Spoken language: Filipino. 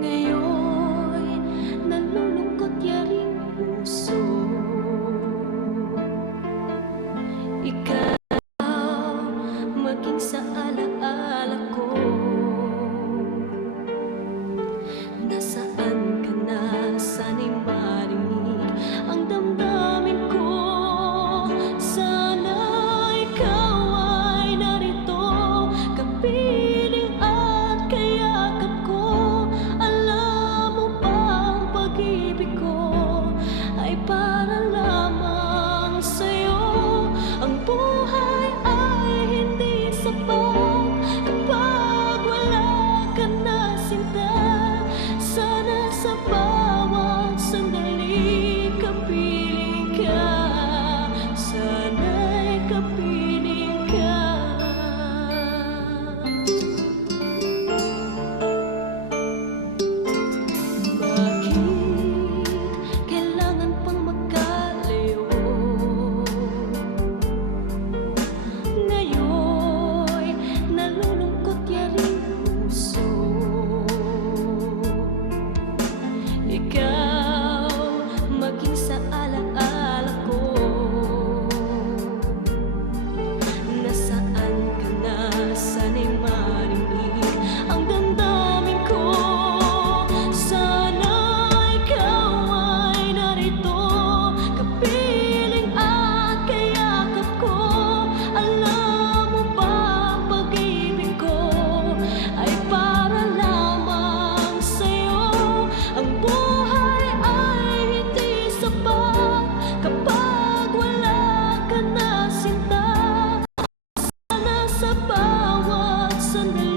Ngayon'y nalulungkot yaring puso. Ikaw maging sa alaala ko. Nasaan ka na? Sana'y marinig ang damdamin ko. Sana ikaw ay narito, kapiling at kayakap ko. Alam mo bang pag-ibig ko ay para lamang sa'yo? Ang buhay ay hindi sapat kapag wala ka na, sinta. Sana sa bawat sandali kapiling ka, sana'y kapiling ka. Bakit kailangan pang magkalayo? Ngayon'y nalulungkot yaring puso. Ikaw maging sa alaala ko. Nasaan ka na? Sana'y marinig ang damdamin ko. Sana ikaw ay narito, kapiling at kayakap ko. Alam mo ba pag-ibig ko ay para lamang sa'yo? Ang buhay ay hindi sapat kapag wala ka na, sinta. Sana sa bawat sandali